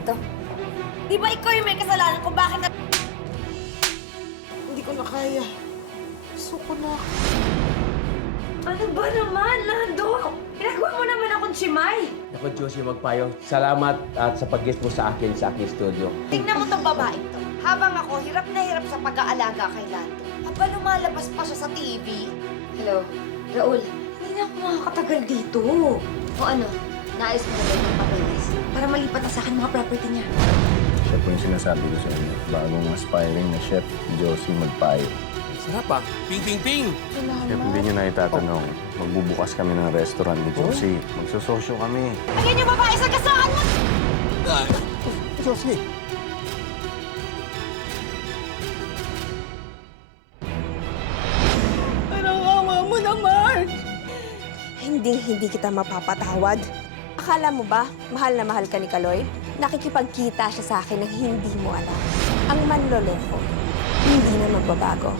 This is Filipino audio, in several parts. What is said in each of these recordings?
dito? Di ba ikaw yung may kasalanan kung bakit Hindi ko na kaya. Suko na ako. Ano ba naman, Lando? Pinagawa mo naman akong chimay. Ako, Josie Magpayo, salamat at sa pag-guest mo sa akin studio. Tingnan mo tong babaeng to. Habang ako hirap na hirap sa pag-aalaga kay Lando, aba lumalabas pa siya sa TV. Hello, Raul. Hindi na ako makakatagal dito. O ano, nais mo na ba yung papalis? Para malipat na sa akin mga property niya. Siya po yung sinasabi ko sa inyo. Bagong aspiring na chef, Josie Magpayo. Sarap ah. Ping, ping, ping! Chef, hindi nyo na itatanong. Magbubukas kami ng restaurant ni Josie. Magsososyo kami. Lagyan yung babae sa gasaan mo! Josie! Anong awa mo naman? Hindi kita mapapatawad. Akala mo ba, mahal na mahal ka ni Kaloy? Nakikipagkita siya sa akin nang hindi mo alam. Ang manloloko, hindi na magbabago.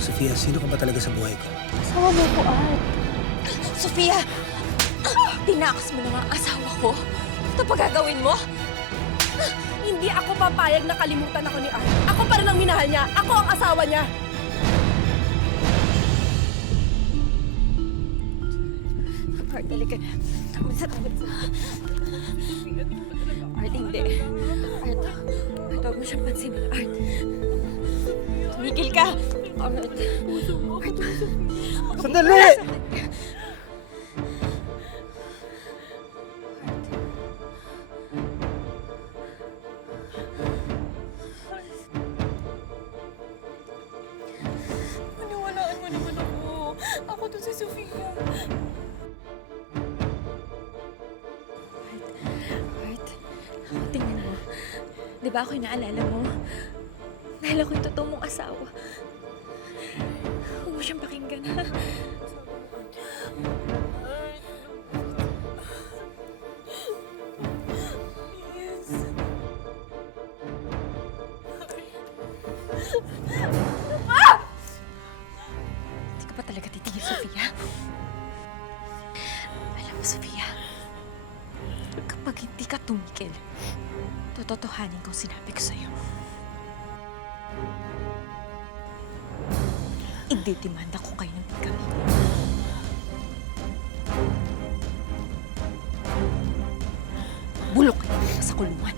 Sofia, sino ka ba talaga sa buhay ko? Asawa mo ko, Art. Sofia! Tinakas mo na nga ang asawa ko. Ito pa gagawin mo? Hindi ako papayag na kalimutan ako ni Art. Ako pa rin ang minahal niya. Ako ang asawa niya. Art, halika. Art, hindi. Art, huwag mo siyang pansinin, Art. Tumigil ka! Art. Sandali! Paniwalaan mo naman ako. Ako to si Sofia. Art, tingnan mo. Di ba ako yung naalala mo? Dahil ako yung totoo mong asawa. Huwag mo siyang pakinggan, ha? Hindi ka pa talaga titigil, Sofia. Alam mo, Sofia, kapag hindi ka tumigil, tototohanin kong sinabi ko sa'yo. Ididimanda ko kayo ng kami. Bulok kayo sa kulungan.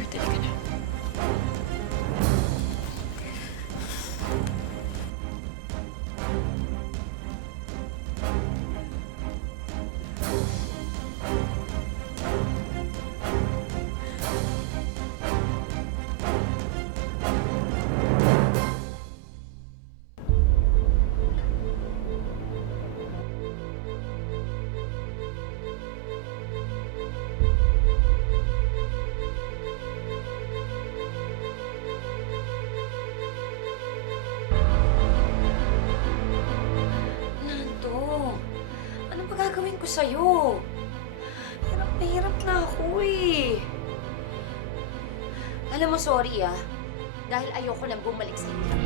Art, halika na. Nando, ano ba gagawin ko sa'yo? Hirap na hirap na ako eh. Alam mo, sorry ah. Dahil ayoko nang bumalik sa inyo.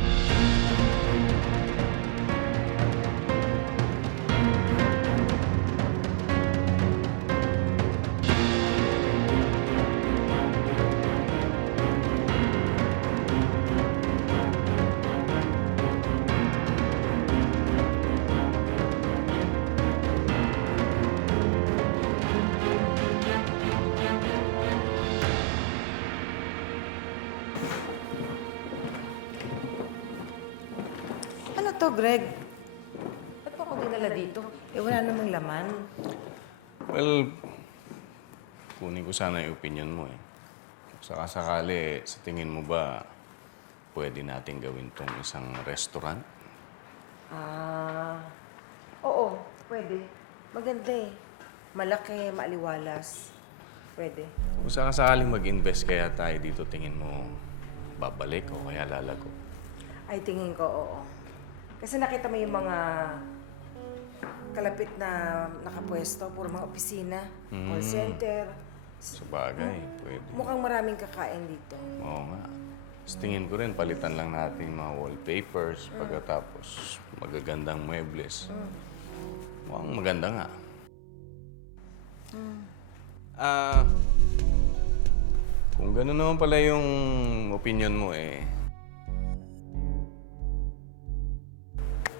Ano to, Greg? Ba't pa ako dinala dito? Eh, wala namang laman. Well, kunin ko sana yung opinion mo eh. Saka sakali, sa tingin mo ba, pwede natin gawin tong isang restaurant? Oo, pwede. Maganda eh. Malaki, maaliwalas. Pwede. Kung sakaling mag-invest kaya tayo dito, tingin mo babalik o kaya lalago? Ay, tingin ko, oo. Kasi nakita mo yung mga kalapit na nakapwesto, puro mga opisina, call Mm. center. Sa bagay, pwede. Mukhang maraming kakain dito. Oo nga. Sa tingin ko rin, palitan lang natin mga wallpapers pagkatapos magagandang muebles. Mukhang maganda nga. Kung gano'n naman pala yung opinion mo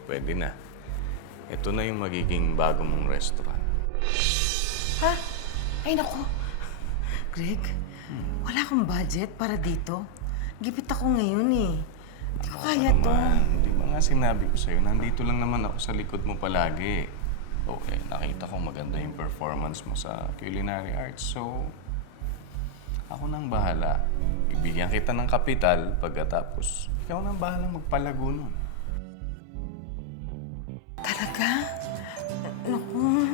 pwede na. Ito na yung magiging bago mong restaurant. Ha? Ay, naku. Greg, wala akong budget para dito. Gipit ako ngayon eh. Hindi ko kaya to. Hindi ba nga sinabi ko sa'yo, nandito lang naman ako sa likod mo palagi. Okay, nakita ko maganda yung performance mo sa culinary arts. So, ako nang bahala. Ibigyan kita ng kapital pagkatapos ikaw nang bahala magpalago nun. Talaga? Naku,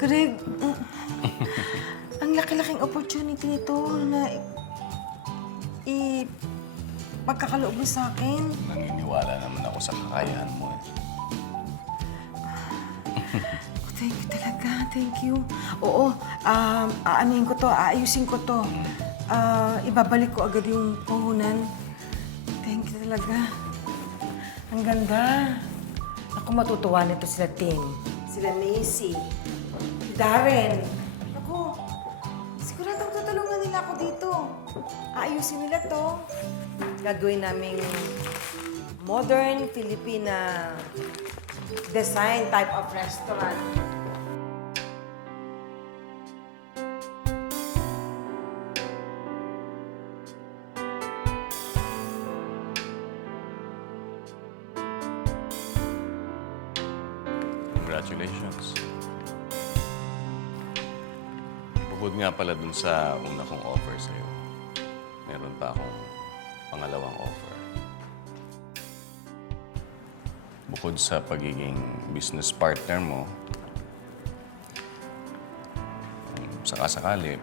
Greg, ang laki-laking opportunity nito na pagkakaloob mo sa akin. Naniniwala naman ako sa kakayahan mo Oh, thank you talaga. Thank you. Oo, aanuhin ko to, aayusin ko to. Ibabalik ko agad yung puhunan. Thank you talaga. Ang ganda. Ako matutuwa nito sila Tim, sila Macy, Darren. Ako, siguradong tutulungan nila ako dito. Aayusin nila to. Gagawin naming modern Filipina design type of restaurant. Congratulations. Bukod nga pala dun sa una kong offer sa'yo, meron pa akong pangalawang offer. Bukod sa pagiging business partner mo, sakasakali,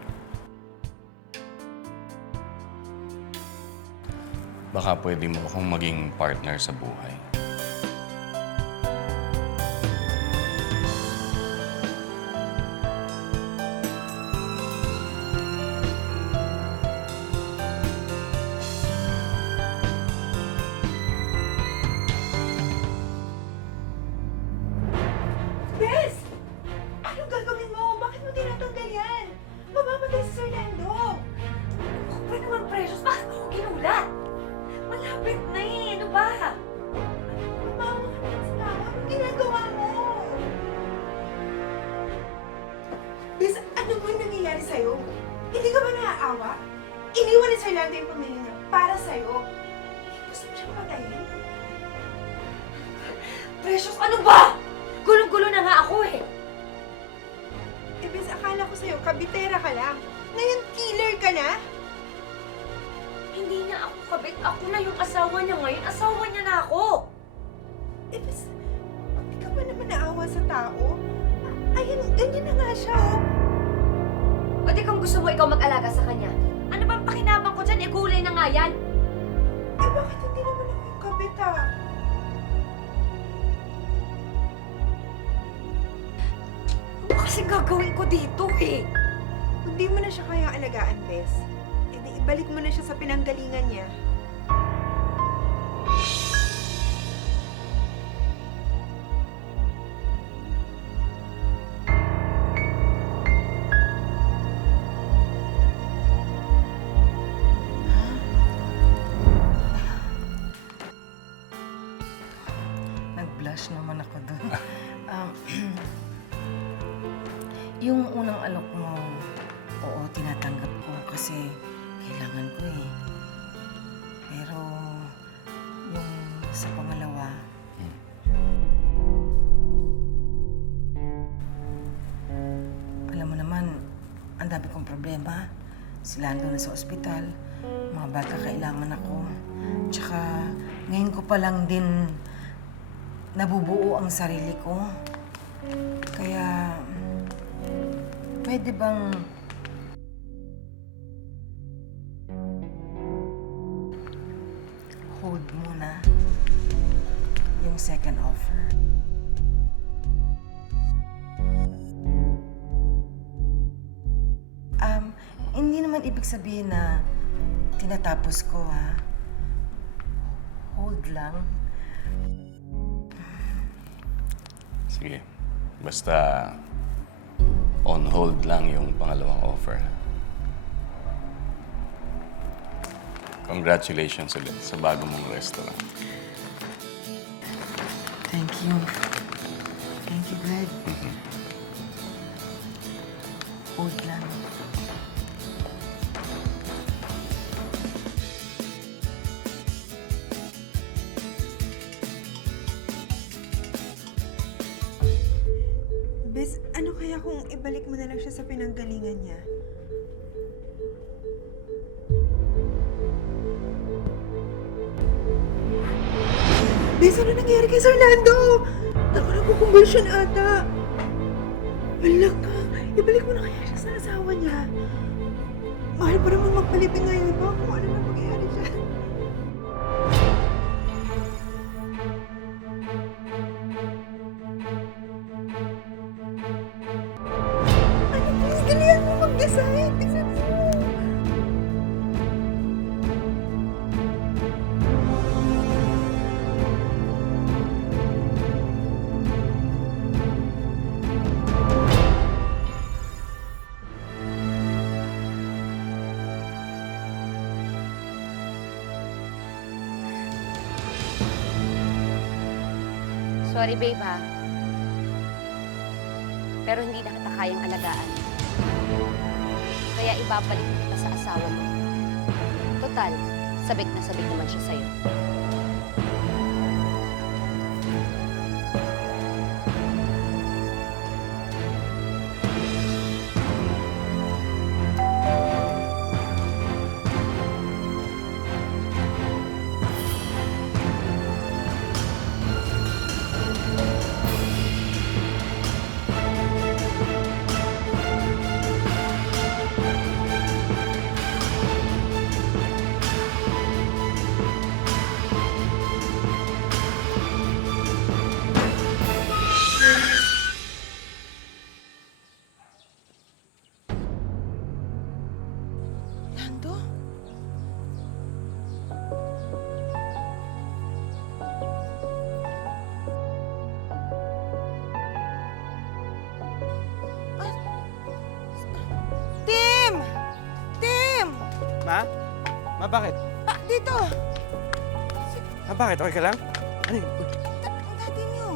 baka pwede mo akong maging partner sa buhay. Bes! Anong gagawin mo? Bakit mo tinatanggal yan? Mamamatay si Sir Lando. Ako ba naman, Precious? Bakit mo ako ginulat? Malapit na eh. Ano ba? Mamamatay si Tao. Anong ginagawa mo? Bes, ano ba nangyayari sa'yo? Hindi ka ba naaawa? Iniwan ni Sir Lando yung pamilya niya para sa'yo. Gusto mo siyang patayin? Precious, ano ba? Gulong-gulo na nga ako eh. Eh, Bes, akala ko sa'yo, kabitera ka lang. Ngayon, killer ka na? Hindi niya ako kabit. Ako na yung asawa niya ngayon. Asawa niya na ako. Eh, Bes, hindi ka ba naman naawa sa tao? Ayun, ganyan na nga siya, oh. O di kung gusto mo ikaw mag-alaga sa kanya, ano bang pakinabang ko dyan? Gulay na nga yan. Eh, bakit hindi naman ako yung kabit, ah? Ano kasi gagawin ko dito eh? Kung di mo na siya kaya alagaan, Bes, edi ibalik mo na siya sa pinanggalingan niya. Nag-blush naman ako doon. Yung unang alok mo, oo, tinatanggap ko kasi kailangan ko eh. Pero yung sa pangalawa, alam mo naman, ang dami kong problema. Si Lando na sa ospital, mga bata kailangan ako. Tsaka ngayon ko pa lang din nabubuo ang sarili ko. Kaya, pwede bang hold muna yung second offer? naman ibig sabihin na tinatapos ko, ha? Hold lang. Sige. Basta on hold lang yung pangalawang offer. Congratulations ulit sa bago mong restaurant. Thank you. Thank you, Greg. Hold lang. Bes, ano kaya kung ibalik mo na lang siya sa pinanggalingan niya? Bes, ano nangyari kay Sir Lando? Ako nagkukumbulsyon ata. Wala ka. Ibalik mo na kaya siya sa asawa niya. Mahal pa naman magpalipin ngayon, di ba? Kung ano na mangyayari siya. Ano, please, dalihan mo mag-decide. Tignan mo. Sorry, babe, ha? Pero hindi na kita kayang alagaan. Kaya ibabalik ko kita sa asawa mo. Total, sabik na sabik naman siya sa'yo. Lando? Tim! Tim! Ma? Ma, bakit? Ah, dito! Ma, bakit? Okay ka lang? Ano yun? Uy, Ang dati niyo.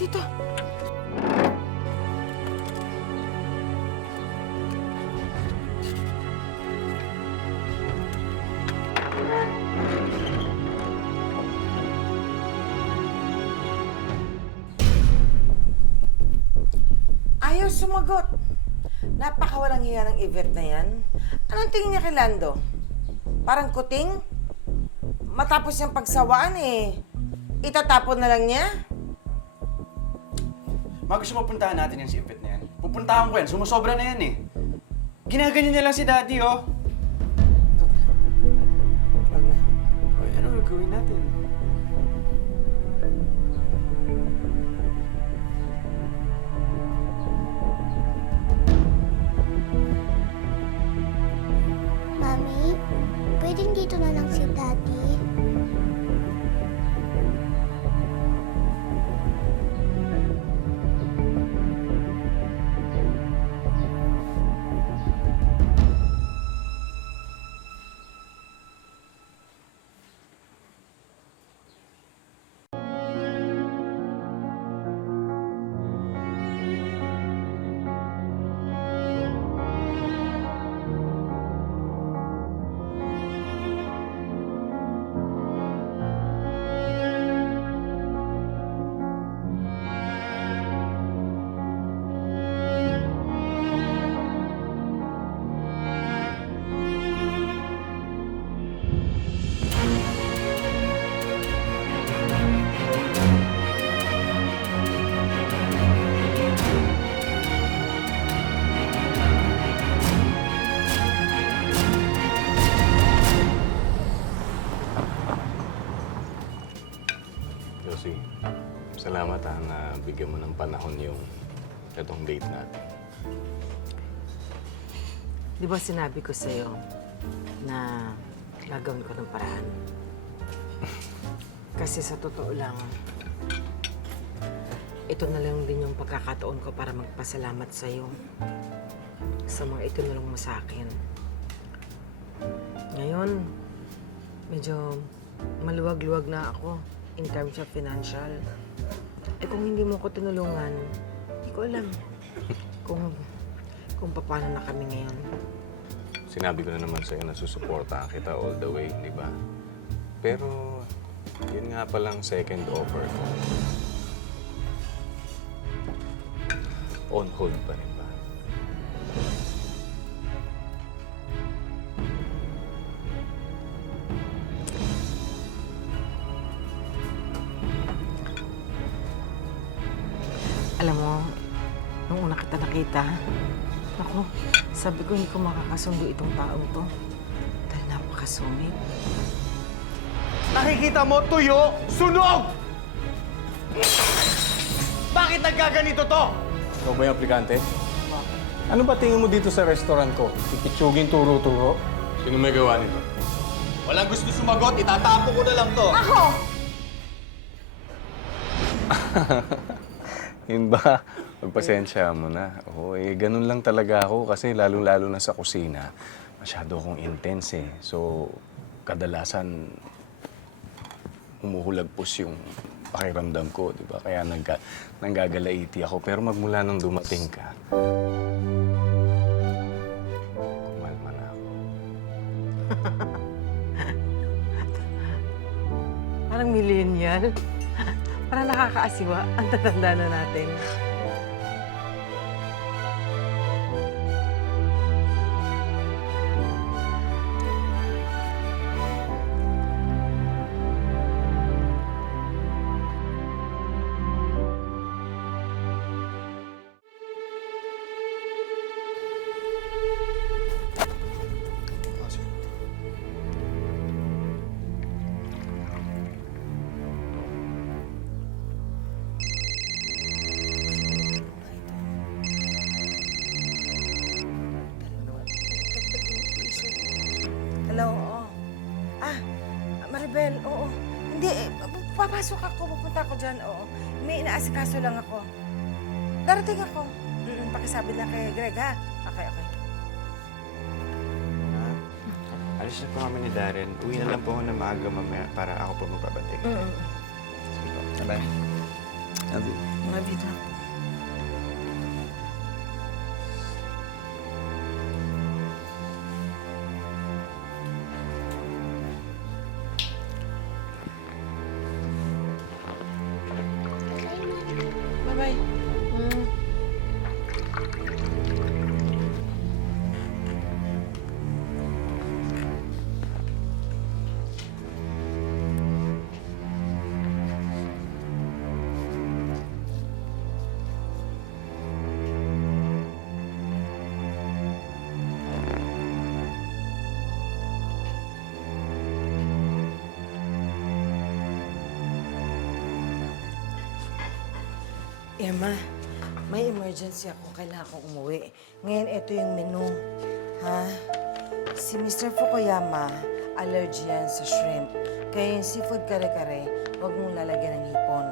Dito. Ayaw sumagot. Napakawalang hiya ng Yvette na yan. Anong tingin niya kay Lando? Parang kuting? Matapos yung pagsawaan itatapon na lang niya? Ma, gusto mo puntahan natin yung si Ipit na yan? Pupuntahan ko yan. Sumusobra na yan eh. Ginaganyan niya lang si Daddy, oh. Wag na. Uy, ano gagawin natin? Mami, pwedeng dito na lang si Daddy? Salamat na bigyan mo ng panahon yung itong date natin. Di ba sinabi ko sa'yo na gagawin ko ng paraan? Kasi sa totoo lang, ito na lang din yung pagkakataon ko para magpasalamat sa'yo sa mga itinulong mo sa akin. Ngayon, medyo maluwag-luwag na ako in terms of financial. Eh kung hindi mo ko tinulungan, hindi ko alam kung paano na kami ngayon. Sinabi ko na naman sa'yo na susuportahan kita all the way, di ba? Pero, yun nga palang second offer ko. On hold pa rin ba? Alam mo, nung una kita nakita, ako, sabi ko hindi ko makakasundo itong taong to. Dahil napakasungit. Nakikita mo, tuyo, sunog! Bakit nagkaganito to? Ikaw ba yung aplikante? Ano ba tingin mo dito sa restaurant ko? Ikitsugin turo-turo? Sino may gawa nito? Walang gusto sumagot, itatapo ko na lang to. Ako! Yun ba? Magpasensya mo na. Oo, ganun lang talaga ako kasi lalong-lalo na sa kusina. Masyado akong intense eh. So, kadalasan humuhulagpos yung pakiramdam ko, di ba? Kaya nanggagalaiti ako. Pero magmula nung dumating ka, kumalma na ako. Parang millennial. Parang nakakaasiwa. Ang tatanda na natin. Hello, oo. Maribel, oo. Hindi, papasok ako, pupunta ako dyan, oo. May inaasikaso lang ako. Darating ako. Pakisabi lang kay Greg, ha? Okay. Alis na po kami ni Darren. Uwi na lang po ako na maaga mamaya para ako po magbabantay. Sige po. Bye-bye. Love you. Love you too. Bye-bye. Emma, may emergency ako. Kailangan kong umuwi. Ngayon, ito yung menu. Ha? Si Mr. Fukuyama, allergy yan sa shrimp. Kaya yung seafood kare-kare, huwag mong lalagyan ng hipon.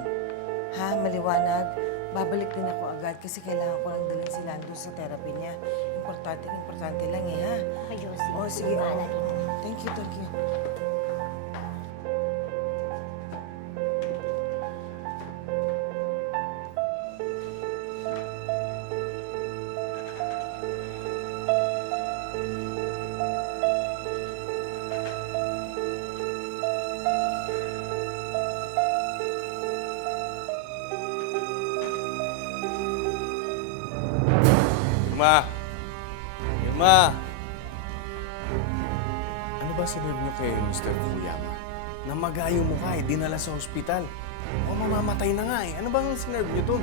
Ha? Maliwanag? Babalik din ako agad kasi kailangan ko lang dalhin si Lando sa therapy niya. Importante lang eh, ha? Okay, Josie. Oh, sige. Bahala Oh. dito. Thank you. Yuma! Ano ba sinerve niyo kay Mr. Fukuyama? Namagayo mo ka eh, dinala sa ospital. O mamamatay na nga eh. Ano bang sinerve niyo to?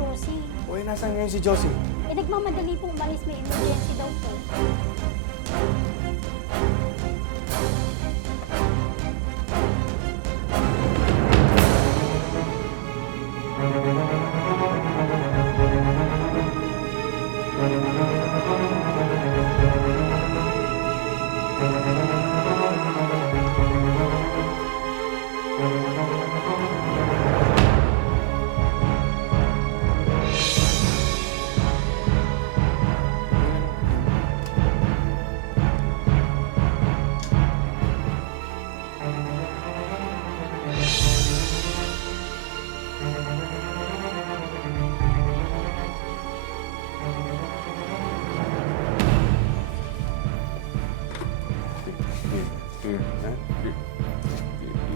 Josie. Uy, nasaan ngayon si Josie? Eh, nagmamadali pong umalis. May emergency daw po.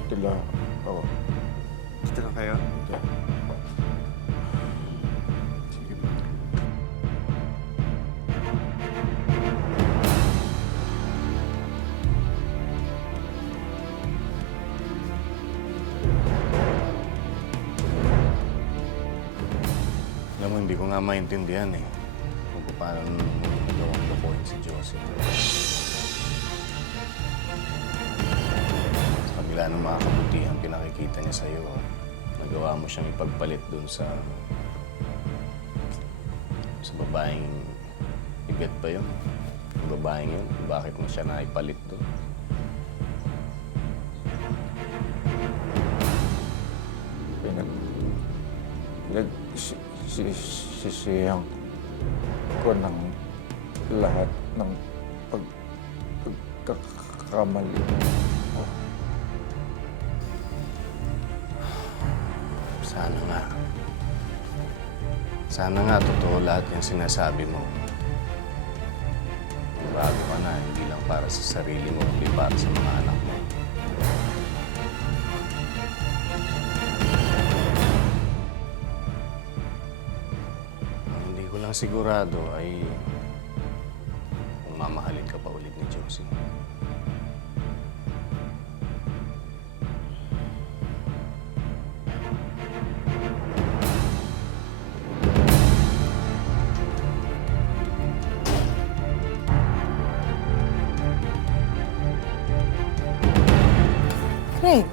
Dito lang. Oo. Dito lang kayo? Sige ba? Alam mo, hindi ko nga maintindihan eh. Kung paano nagawang lokohin si Josie. Sa kabila ng mga kabutihan pinakikita niya sa'yo, nagawa mo siyang ipagpalit dun sa babaeng Yvette ba yun? Yung babaeng yun, bakit mo siya naipalit dun? Nagsisiyang ko ng lahat ng pagkakamali. Sana nga. Sana nga totoo lahat yung sinasabi mo. Bago ka na, hindi lang para sa sarili mo, kundi para sa mga anak mo. Ang hindi ko lang sigurado ay kung mamahalin ka pa ulit ni Josie. Craig.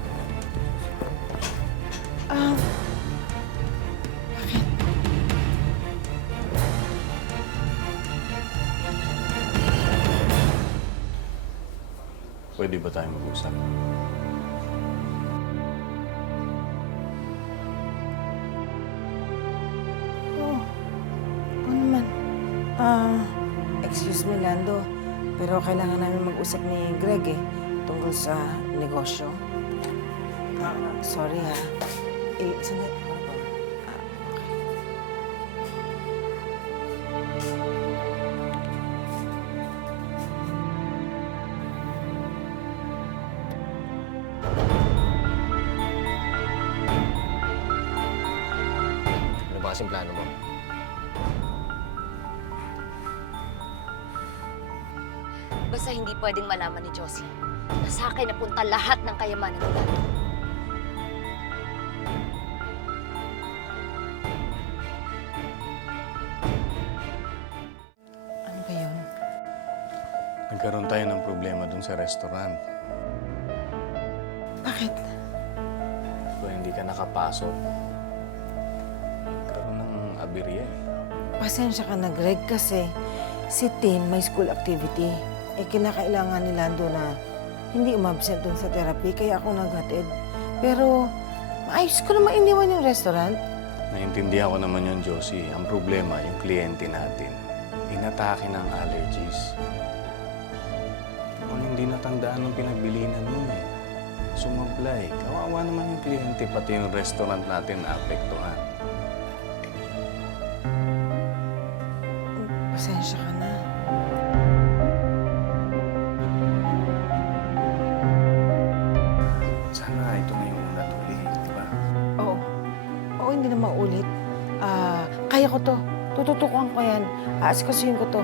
Pwede ba tayo mag-usap? Oo naman. Excuse me, Lando. Pero kailangan namin mag-usap ni Greg tungkol sa negosyo. Sorry ha. Sandali. Ano ba kasing plano mo? Basta hindi pwedeng malaman ni Josie na sa akin napunta lahat ng kayamanan ni Lando. Ano ba yun? Nagkaroon tayo ng problema dun sa restaurant. Bakit? Kung hindi ka nakapasok, nagkaroon ng aberya eh. Pasensya ka na, Greg, kasi si Tim may school activity. Kinakailangan ni Lando na hindi umabsent dun sa therapy, kaya ako naghatid. Pero maayos ko naman iniwan yung restaurant. Naintindihan ko naman yun, Josie. Ang problema, yung kliyente natin, inatake ng allergies. Kung hindi natandaan ng pinagbilinan mo eh. Sumablay. Kawawa naman yung kliyente, pati yung restaurant natin naapektuhan. Pasensya ka na. Sana ito na yung una tuli, di ba? Oo. Oo, hindi na maulit. Kaya ko to. Tututukan ko yan. Aasikasuhin ko to.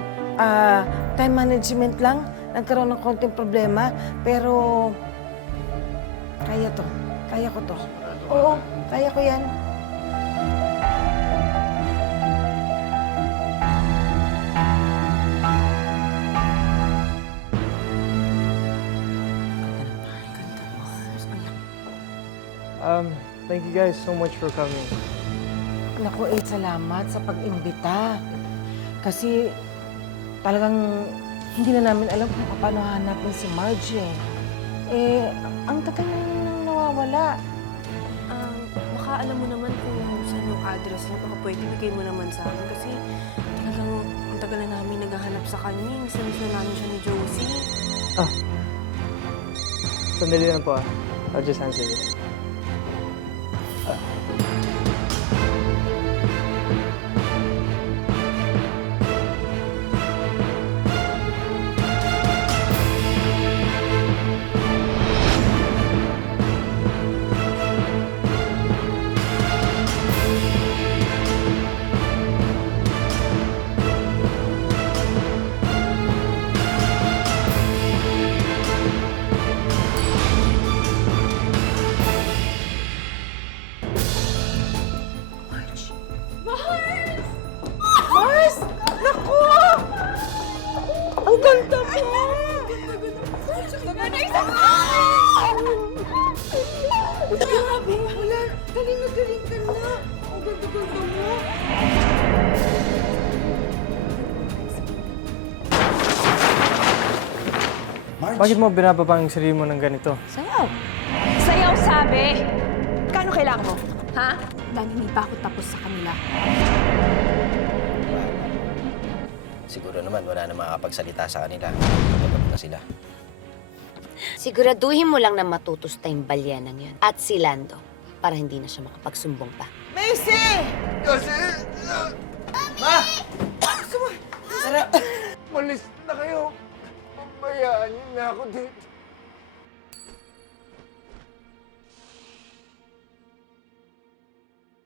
Time management lang. Nagkaroon ng konting problema. Pero kaya to. Kaya ko to. Oo, kaya ko yan. Thank you guys so much for coming. Naku, salamat sa pag-imbita. Kasi talagang hindi na namin alam kung paano hanapin si Marge ang tagal na nang nawawala. Baka alam mo naman kung saan yung address niya. Baka pwede bigay mo naman sa amin. Kasi talagang ang tagal na namin naghahanap sa kanya. Miss na namin siya ni Josie. Sandali lang po I'll just answer this. Ang ganda mo! Grabe! Wala! Galing na galing ka na! Ang ganda-ganda mo! Bakit mo binababa ang sarili mo ng ganito? Sayaw! Sayaw sabi! Kano kailangan mo? Ha? Dahil hindi pa ako tapos sa kanila. Siguro naman wala na makakapagsalita sa kanila. Kapag na sila. Siguraduhin mo lang na matutusta yung balyanang yun. At si Lando. Para hindi na siya makapagsumbong pa. Macy! Malis na kayo. Pabayaan niyo na ako dito.